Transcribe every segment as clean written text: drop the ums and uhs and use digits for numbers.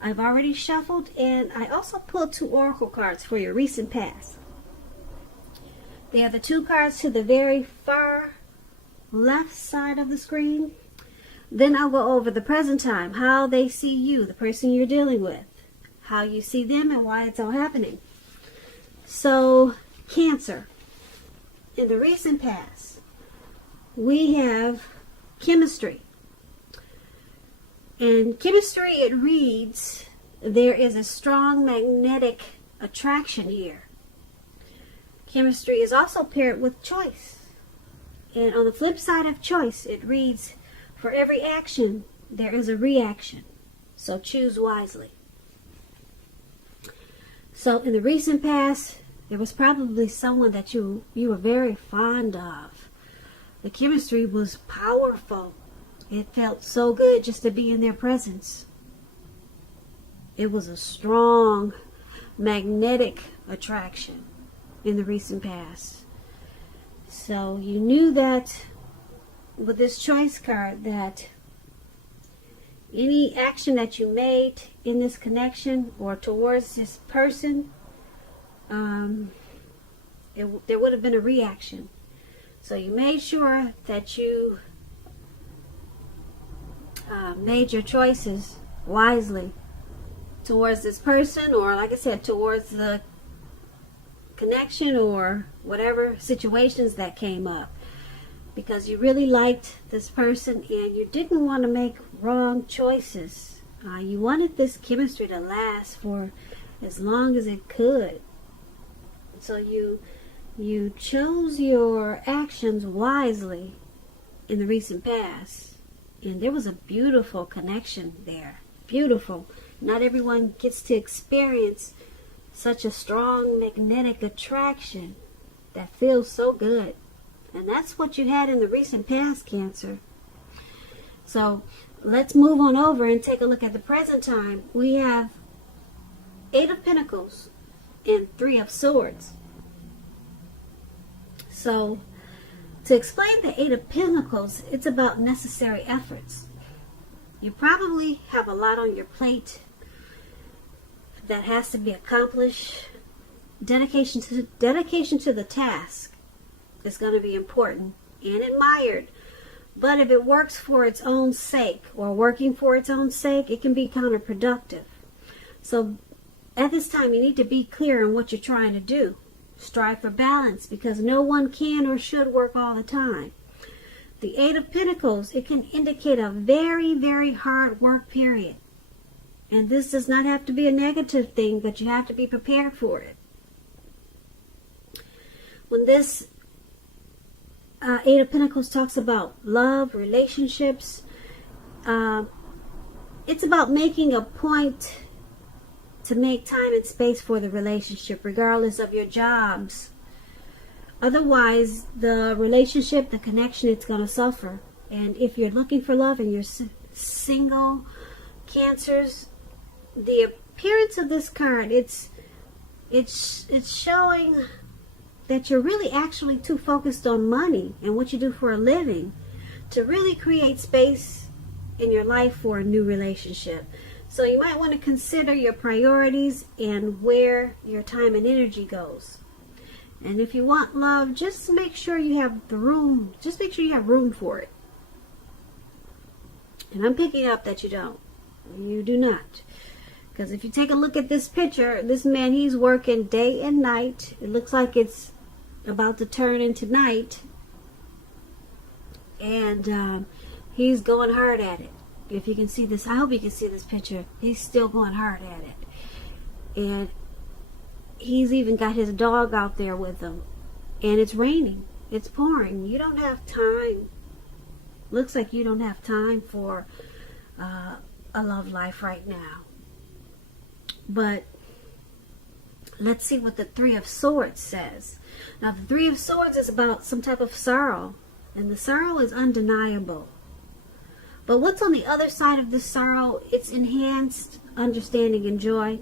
I've already shuffled, and I also pulled 2 oracle cards for your recent past. They are the 2 cards to the very far left side of the screen. Then I'll go over the present time, how they see you, the person you're dealing with, how you see them, and why it's all happening. So, Cancer. In the recent past, we have chemistry. In chemistry, it reads, there is a strong magnetic attraction here. Chemistry is also paired with choice. And on the flip side of choice, it reads, for every action, there is a reaction. So choose wisely. So in the recent past, there was probably someone that you were very fond of. The chemistry was powerful. It felt so good just to be in their presence. It was a strong magnetic attraction in the recent past. So you knew that with this choice card, that any action that you made in this connection or towards this person, there would have been a reaction. So you made sure that you made your choices wisely towards this person, or like I said, towards the connection or whatever situations that came up, because you really liked this person and you didn't want to make wrong choices. You wanted this chemistry to last for as long as it could. So you chose your actions wisely in the recent past. And there was a beautiful connection there. Beautiful. Not everyone gets to experience such a strong magnetic attraction that feels so good. And that's what you had in the recent past, Cancer. So let's move on over and take a look at the present time. We have 8 of Pentacles and 3 of Swords. So to explain the 8 of Pentacles, it's about necessary efforts. You probably have a lot on your plate that has to be accomplished. Dedication to the task is going to be important and admired. But if it works for its own sake, or working for its own sake, it can be counterproductive. So at this time, you need to be clear on what you're trying to do. Strive for balance, because no one can or should work all the time. The 8 of Pentacles, it can indicate a very, very hard work period. And this does not have to be a negative thing, but you have to be prepared for it. When this 8 of Pentacles talks about love, relationships, it's about making a point to make time and space for the relationship, regardless of your jobs. Otherwise, the relationship, the connection, it's going to suffer. And if you're looking for love and you're single, Cancers, the appearance of this card, it's showing that you're really actually too focused on money and what you do for a living to really create space in your life for a new relationship. So you might want to consider your priorities and where your time and energy goes. And if you want love, just make sure you have the room. Just make sure you have room for it. And I'm picking up that you don't. You do not. Because if you take a look at this picture, this man, he's working day and night. It looks like it's about to turn into night. And he's going hard at it. If you can see this, I hope you can see this picture. He's still going hard at it. And he's even got his dog out there with him. And it's raining. It's pouring. You don't have time. Looks like you don't have time for a love life right now. But let's see what the 3 of Swords says. Now, the 3 of Swords is about some type of sorrow. And the sorrow is undeniable. But what's on the other side of this sorrow? It's enhanced understanding and joy.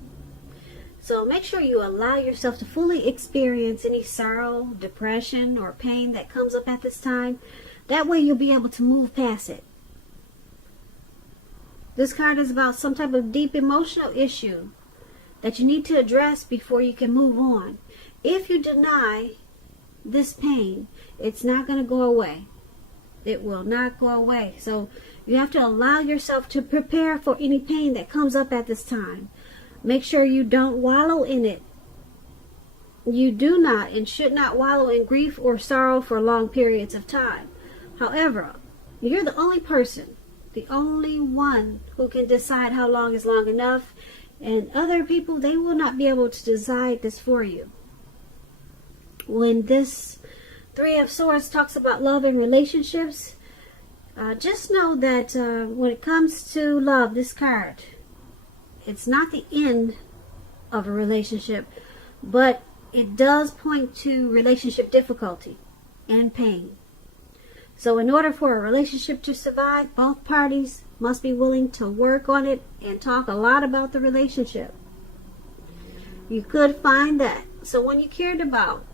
So make sure you allow yourself to fully experience any sorrow, depression, or pain that comes up at this time. That way you'll be able to move past it. This card is about some type of deep emotional issue that you need to address before you can move on. If you deny this pain, it's not going to go away. It will not go away. So you have to allow yourself to prepare for any pain that comes up at this time. Make sure you don't wallow in it. You do not and should not wallow in grief or sorrow for long periods of time. However, you're the only person, the only one who can decide how long is long enough. And other people, they will not be able to decide this for you. When this Three of Swords talks about love and relationships, just know that when it comes to love, this card, it's not the end of a relationship, but it does point to relationship difficulty and pain. So in order for a relationship to survive, both parties must be willing to work on it and talk a lot about the relationship. You could find that someone you cared about,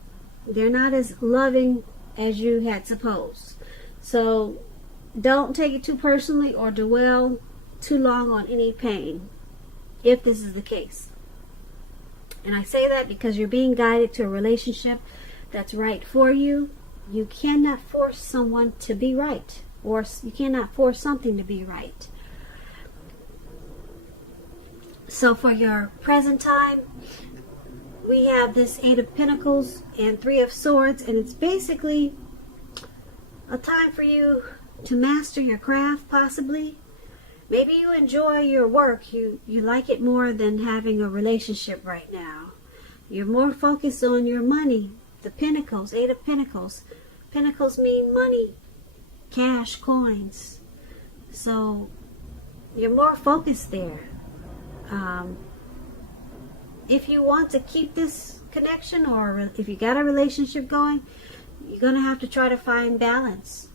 they're not as loving as you had supposed. So don't take it too personally or dwell too long on any pain, if this is the case. And I say that because you're being guided to a relationship that's right for you. You cannot force someone to be right, or you cannot force something to be right. So for your present time, we have this Eight of Pentacles and Three of Swords, and it's basically a time for you to master your craft, possibly. Maybe you enjoy your work. You like it more than having a relationship right now. You're more focused on your money. The Pentacles, Eight of Pentacles. Pentacles mean money, cash, coins. So you're more focused there. If you want to keep this connection, or if you got a relationship going, you're going to have to try to find balance.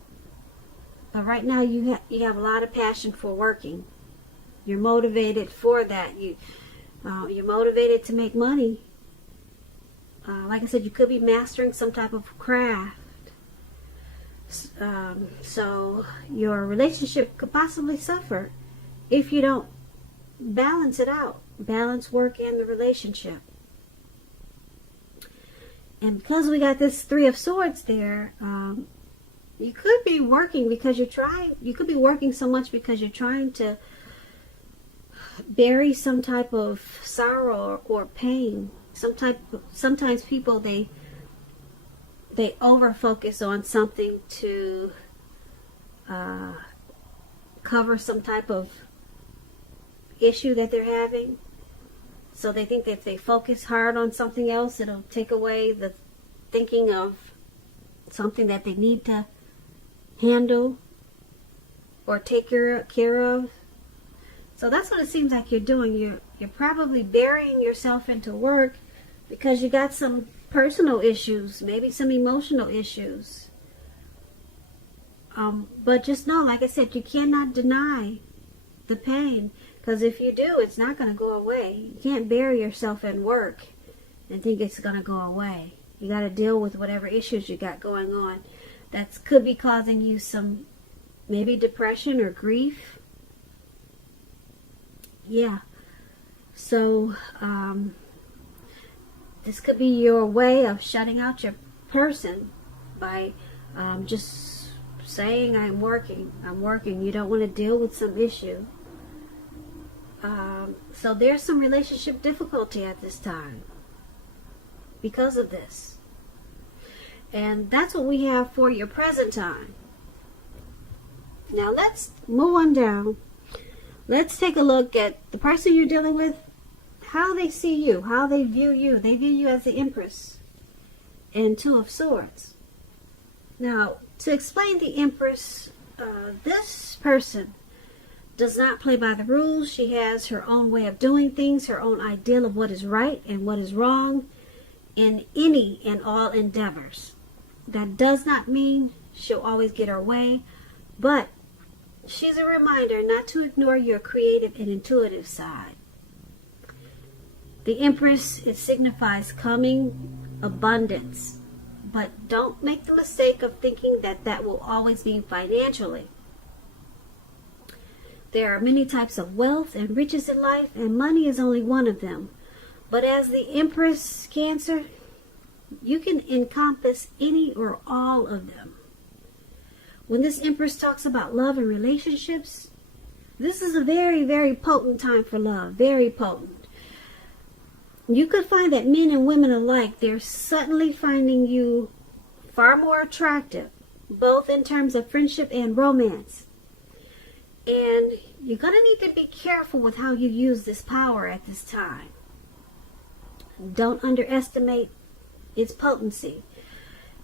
But right now you have a lot of passion for working. You're motivated for that. You're motivated to make money. Like I said, you could be mastering some type of craft. So your relationship could possibly suffer if you don't balance it out. Balance work and the relationship. And because we got this Three of Swords there, you could be working because you're trying. You could be working so much because you're trying to bury some type of sorrow or pain. Sometimes people they over focus on something to cover some type of issue that they're having. So they think that if they focus hard on something else, it'll take away the thinking of something that they need to handle or take care of. So that's what it seems like you're doing. You're probably burying yourself into work because you got some personal issues, maybe some emotional issues. But just know, like I said, you cannot deny the pain, because if you do, it's not going to go away. You can't bury yourself in work and think it's going to go away. You got to deal with whatever issues you got going on that could be causing you some maybe depression or grief. Yeah. So this could be your way of shutting out your person by just saying, I'm working. You don't want to deal with some issue. So there's some relationship difficulty at this time because of this. And that's what we have for your present time. Now let's move on down. Let's take a look at the person you're dealing with, how they see you, how they view you. They view you as the Empress and Two of Swords. Now, to explain the Empress, this person does not play by the rules. She has her own way of doing things, her own ideal of what is right and what is wrong in any and all endeavors. That does not mean she'll always get her way, but she's a reminder not to ignore your creative and intuitive side. The Empress, it signifies coming abundance, but don't make the mistake of thinking that that will always be financially. There are many types of wealth and riches in life, and money is only one of them. But as the Empress Cancer, you can encompass any or all of them. When this Empress talks about love and relationships, this is a very, very potent time for love. Very potent. You could find that men and women alike, they're suddenly finding you far more attractive, both in terms of friendship and romance. And you're going to need to be careful with how you use this power at this time. Don't underestimate its potency.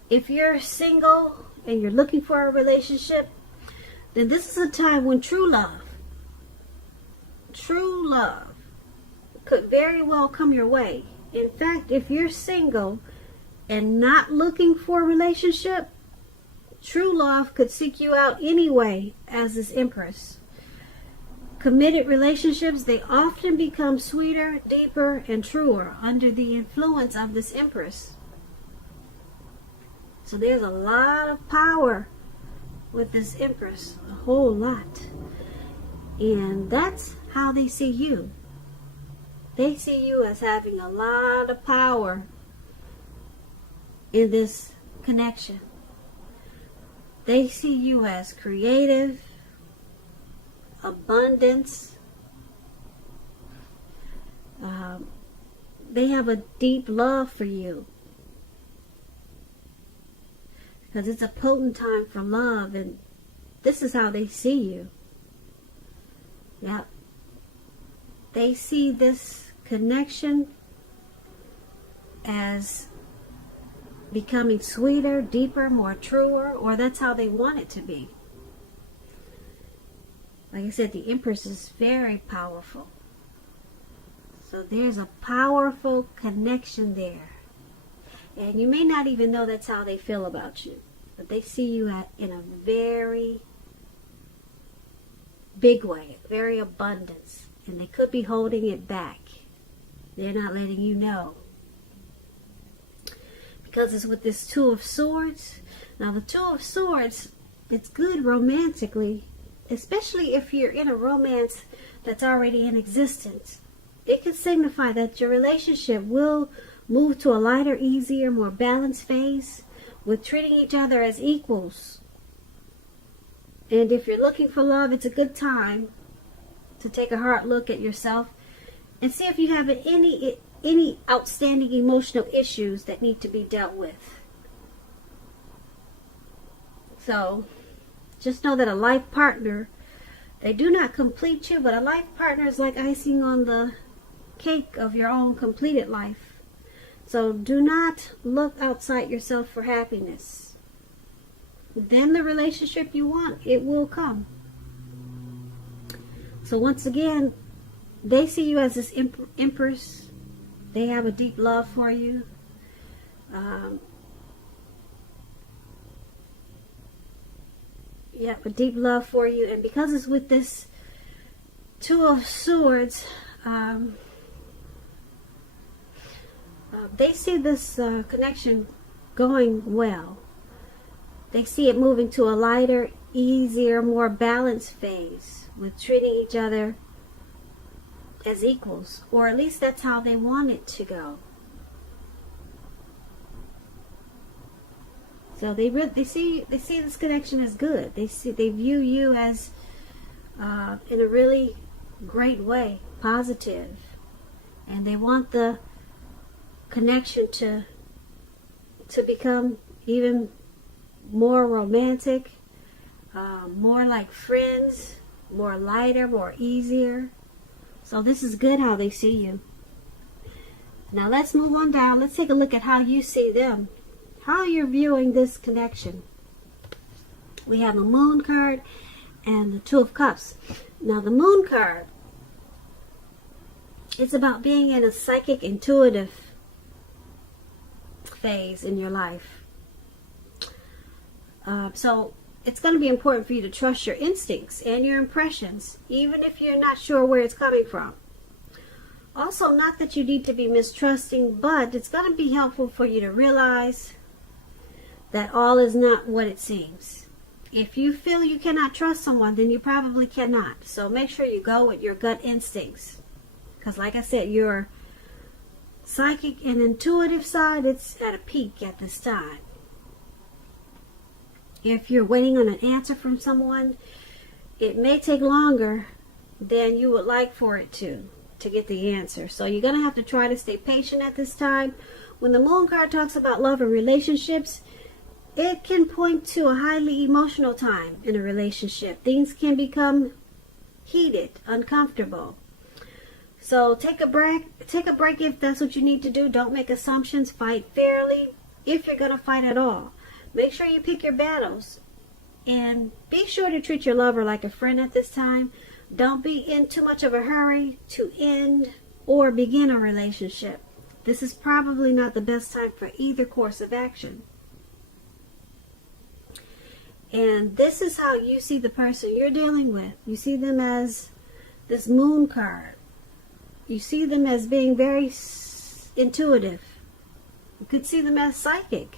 If you're single and you're looking for a relationship, then this is a time when true love could very well come your way. In fact, if you're single and not looking for a relationship, true love could seek you out anyway as this Empress. Committed relationships, they often become sweeter, deeper, and truer under the influence of this Empress. So there's a lot of power with this Empress, a whole lot. And that's how they see you. They see you as having a lot of power in this connection. They see you as creative, abundance. They have a deep love for you. Because it's a potent time for love, and this is how they see you. Yep. They see this connection as becoming sweeter, deeper, more truer, or that's how they want it to be. Like I said, the Empress is very powerful. So there's a powerful connection there. And you may not even know that's how they feel about you. But they see you in a very big way, very abundance. And they could be holding it back. They're not letting you know. Because it's with this Two of Swords. Now the Two of Swords, it's good romantically, especially if you're in a romance that's already in existence. It could signify that your relationship will move to a lighter, easier, more balanced phase with treating each other as equals. And if you're looking for love, it's a good time to take a hard look at yourself and see if you have any outstanding emotional issues that need to be dealt with. So just know that a life partner, they do not complete you, but a life partner is like icing on the cake of your own completed life. So do not look outside yourself for happiness. Then the relationship you want, it will come. So once again, they see you as this Empress. They have a deep love for you. A deep love for you. And because it's with this Two of Swords, they see this connection going well. They see it moving to a lighter, easier, more balanced phase with treating each other as equals, or at least that's how they want it to go. So they see this connection as good. They view you as in a really great way, positive, and they want the connection to become even more romantic, more like friends, more lighter, more easier. So this is good how they see you. Now let's move on down. Let's take a look at how you see them. How you're viewing this connection. We have a Moon card and the Two of Cups. Now the Moon card, it's about being in a psychic, intuitive phase in your life. So it's going to be important for you to trust your instincts and your impressions, even if you're not sure where it's coming from. Also, not that you need to be mistrusting, but it's going to be helpful for you to realize that all is not what it seems. If you feel you cannot trust someone, then you probably cannot. So make sure you go with your gut instincts. Because like I said, your psychic and intuitive side, it's at a peak at this time. If you're waiting on an answer from someone, it may take longer than you would like for it to get the answer. So you're going to have to try to stay patient at this time. When the Moon card talks about love and relationships, it can point to a highly emotional time in a relationship. Things can become heated, uncomfortable. So take a break if that's what you need to do. Don't make assumptions. Fight fairly if you're going to fight at all. Make sure you pick your battles. And be sure to treat your lover like a friend at this time. Don't be in too much of a hurry to end or begin a relationship. This is probably not the best time for either course of action. And this is how you see the person you're dealing with. You see them as this Moon card. You see them as being very intuitive. You could see them as psychic.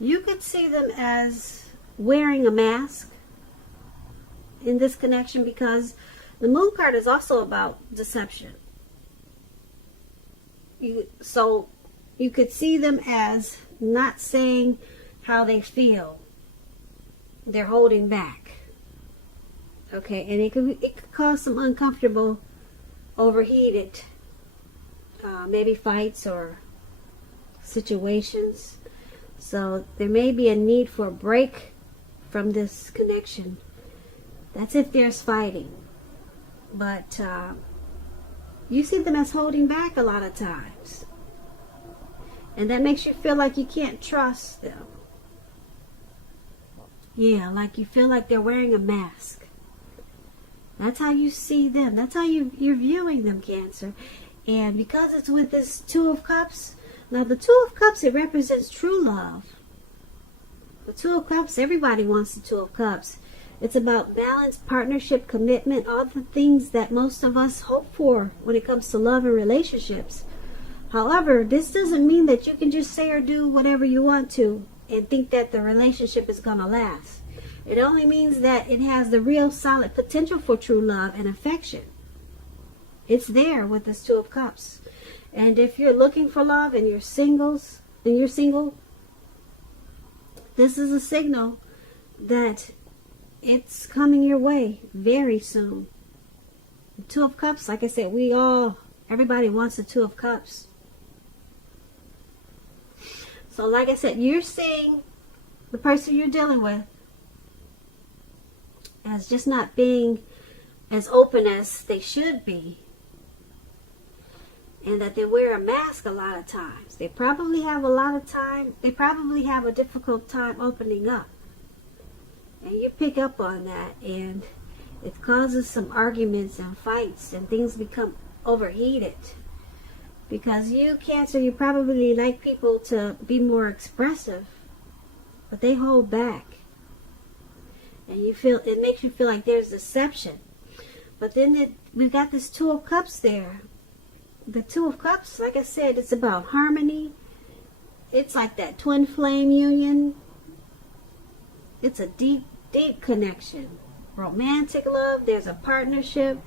You could see them as wearing a mask in this connection, because the Moon card is also about deception. So you could see them as not saying how they feel. They're holding back. Okay, and it could cause some uncomfortable, overheated, maybe fights or situations. So there may be a need for a break from this connection. That's if there's fighting. But you see them as holding back a lot of times. And that makes you feel like you can't trust them. Yeah, like you feel like they're wearing a mask. That's how you see them. That's how you're viewing them, Cancer. And because it's with this Two of Cups, now the Two of Cups, it represents true love. The Two of Cups, everybody wants the Two of Cups. It's about balance, partnership, commitment, all the things that most of us hope for when it comes to love and relationships. However, this doesn't mean that you can just say or do whatever you want to and think that the relationship is going to last. It only means that it has the real solid potential for true love and affection. It's there with this Two of Cups. And if you're looking for love and you're single, this is a signal that it's coming your way very soon. The Two of Cups, like I said, everybody wants the Two of Cups. So like I said, you're seeing the person you're dealing with as just not being as open as they should be. And that they wear a mask a lot of times. They probably have a difficult time opening up. And you pick up on that, and it causes some arguments and fights, and things become overheated. Because you, Cancer, you probably like people to be more expressive, but they hold back. And it makes you feel like there's deception. But then we've got this Two of Cups there. The Two of Cups, like I said, it's about harmony. It's like that twin flame union. It's a deep, deep connection. Romantic love. There's a partnership.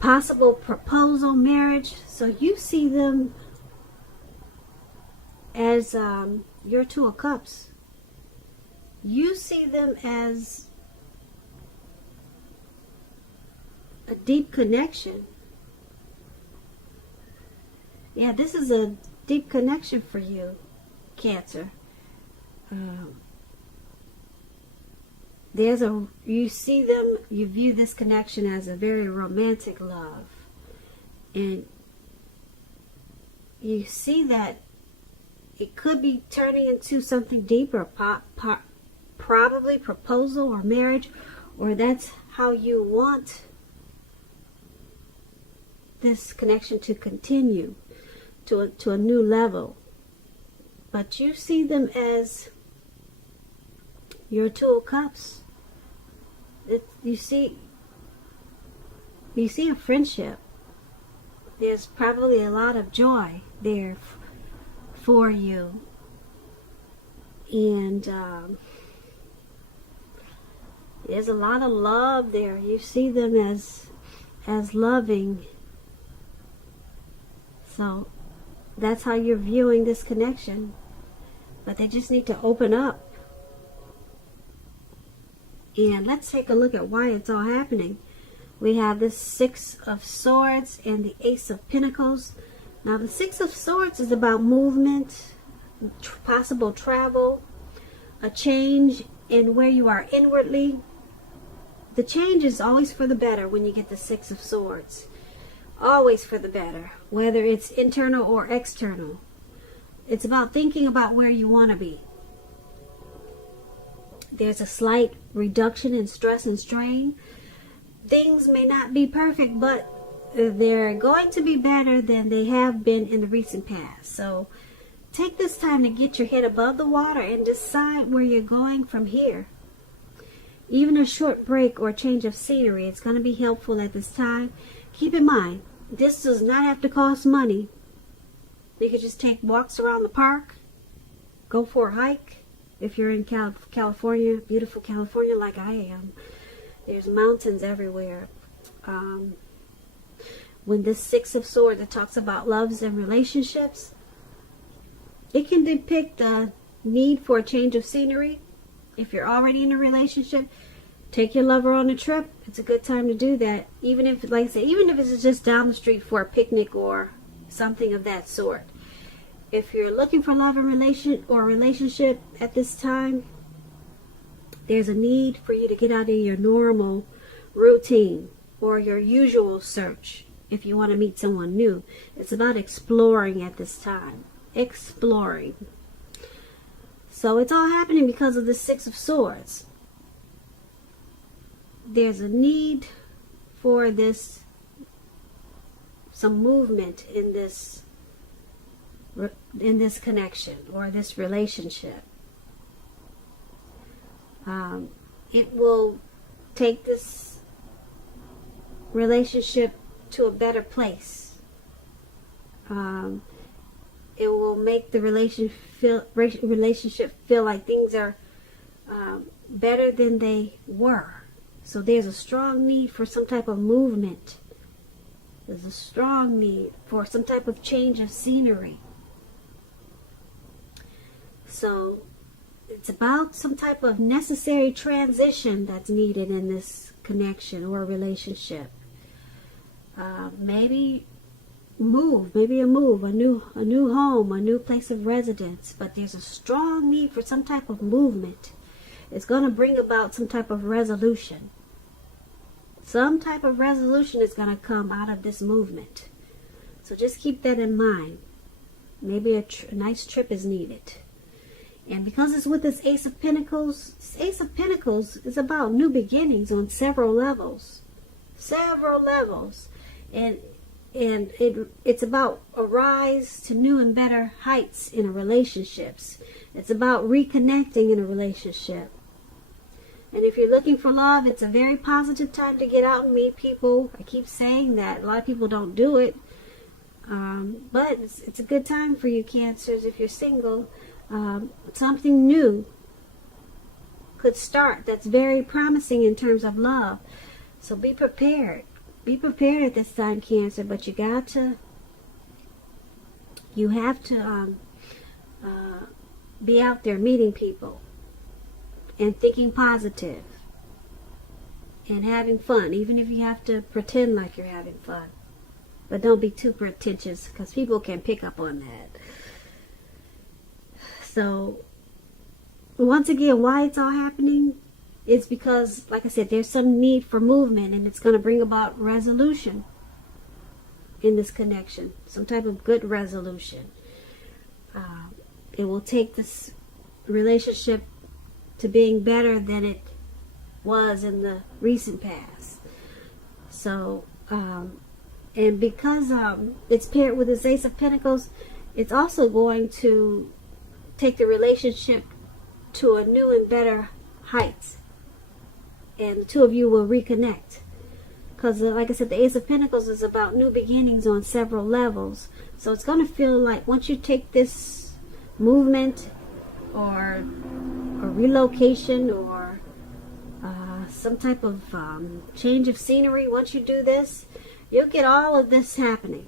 Possible proposal, marriage. So you see them as your Two of Cups. You see them as a deep connection. Yeah, this is a deep connection for you, Cancer. You see them, you view this connection as a very romantic love. And you see that it could be turning into something deeper, probably proposal or marriage, or that's how you want this connection to continue to a new level. But you see them as your Two of Cups. You see a friendship. There's probably a lot of joy there for you. And there's a lot of love there. You see them as loving. So that's how you're viewing this connection. But they just need to open up. And let's take a look at why it's all happening. We have the Six of Swords and the Ace of Pentacles. Now the Six of Swords is about movement, possible travel, a change in where you are inwardly. The change is always for the better when you get the Six of Swords. Always for the better, whether it's internal or external. It's about thinking about where you want to be. There's a slight reduction in stress and strain. Things may not be perfect, but they're going to be better than they have been in the recent past. So take this time to get your head above the water and decide where you're going from here. Even a short break or change of scenery, it's going to be helpful at this time. Keep in mind, this does not have to cost money. You could just take walks around the park, go for a hike. If you're in California, beautiful California like I am, there's mountains everywhere. When this Six of Swords, it talks about loves and relationships, it can depict a need for a change of scenery. If you're already in a relationship, take your lover on a trip. It's a good time to do that. Even if, like I said, even if it's just down the street for a picnic or something of that sort. If you're looking for love and relationship at this time, there's a need for you to get out of your normal routine or your usual search if you want to meet someone new. It's about exploring at this time. Exploring. So it's all happening because of the Six of Swords. There's a need for some movement in this connection or this relationship. It will take this relationship to a better place. It will make the relationship feel like things are better than they were. So there's a strong need for some type of movement. There's a strong need for some type of change of scenery. So it's about some type of necessary transition that's needed in this connection or relationship. Maybe a move, a new home, a new place of residence. But there's a strong need for some type of movement. It's going to bring about some type of resolution. Some type of resolution is going to come out of this movement. So just keep that in mind. Maybe a nice trip is needed. And because it's with this Ace of Pentacles, this Ace of Pentacles is about new beginnings on several levels. Several levels. And it's about a rise to new and better heights in a relationships. It's about reconnecting in a relationship. And if you're looking for love, it's a very positive time to get out and meet people. I keep saying that. A lot of people don't do it. But it's a good time for you, Cancers, if you're single. Something new could start that's very promising in terms of love. So be prepared. Be prepared at this time, Cancer. But you have to be out there meeting people and thinking positive and having fun, even if you have to pretend like you're having fun. But don't be too pretentious, because people can pick up on that. So once again, why it's all happening is because, like I said, there's some need for movement, and it's going to bring about resolution in this connection, some type of good resolution. It will take this relationship to being better than it was in the recent past. So and because it's paired with this Ace of Pentacles, it's also going to take the relationship to a new and better heights, and the two of you will reconnect. Because like I said, the Ace of Pentacles is about new beginnings on several levels. So it's going to feel like once you take this movement or relocation or some type of change of scenery. Once you do this, you'll get all of this happening.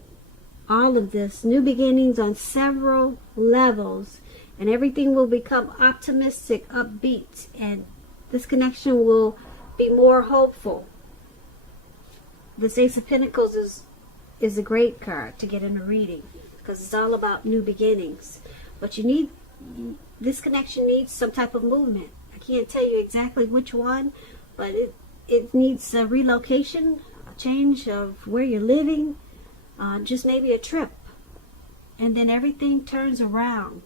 All of this, new beginnings on several levels, and everything will become optimistic, upbeat, and this connection will be more hopeful. This Ace of Pentacles is a great card to get in a reading because it's all about new beginnings. But this connection needs some type of movement. I can't tell you exactly which one, but it needs a relocation, a change of where you're living, just maybe a trip. And then everything turns around.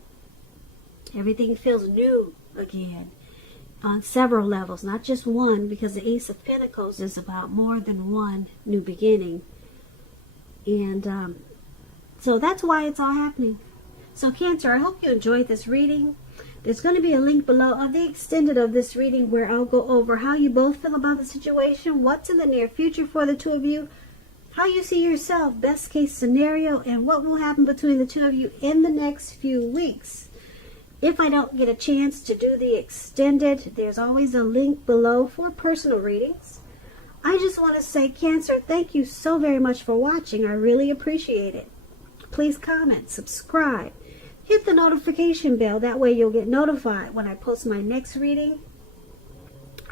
Everything feels new again on several levels, not just one, because the Ace of Pentacles is about more than one new beginning. And so that's why it's all happening. So Cancer, I hope you enjoyed this reading. There's going to be a link below of the extended of this reading where I'll go over how you both feel about the situation, what's in the near future for the two of you, how you see yourself, best case scenario, and what will happen between the two of you in the next few weeks. If I don't get a chance to do the extended, there's always a link below for personal readings. I just want to say, Cancer, thank you so very much for watching. I really appreciate it. Please comment, subscribe, hit the notification bell. That way you'll get notified when I post my next reading.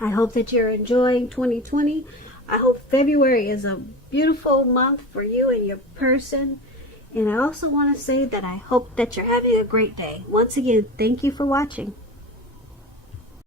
I hope that you're enjoying 2020. I hope February is a beautiful month for you and your person. And I also want to say that I hope that you're having a great day. Once again, thank you for watching.